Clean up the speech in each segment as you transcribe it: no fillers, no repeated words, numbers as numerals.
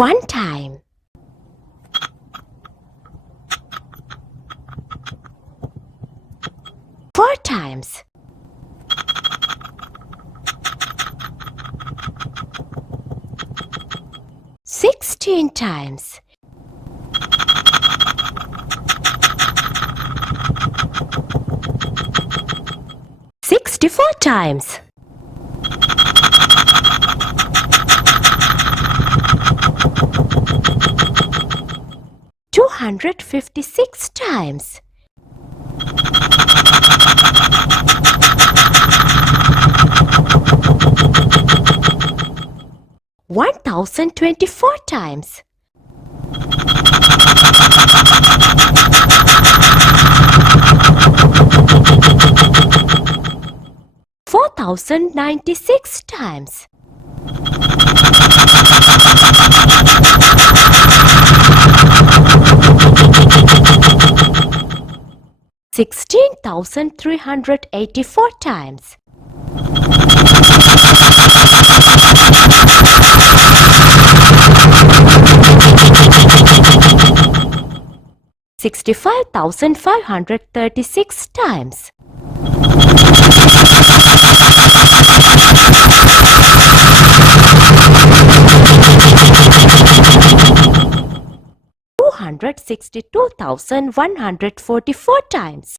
One time. Four times. Sixteen times. Sixty-four times. 256 times. 1024 times. 4096 times. 16,384 times. 65,536 times. 262,144 times.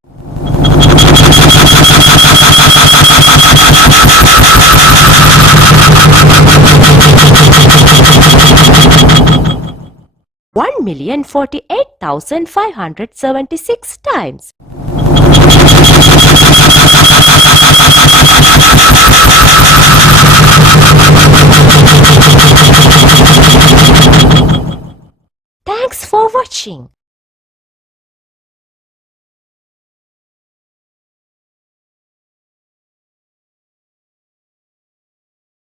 1,048,576 times. 'Thanks for watching.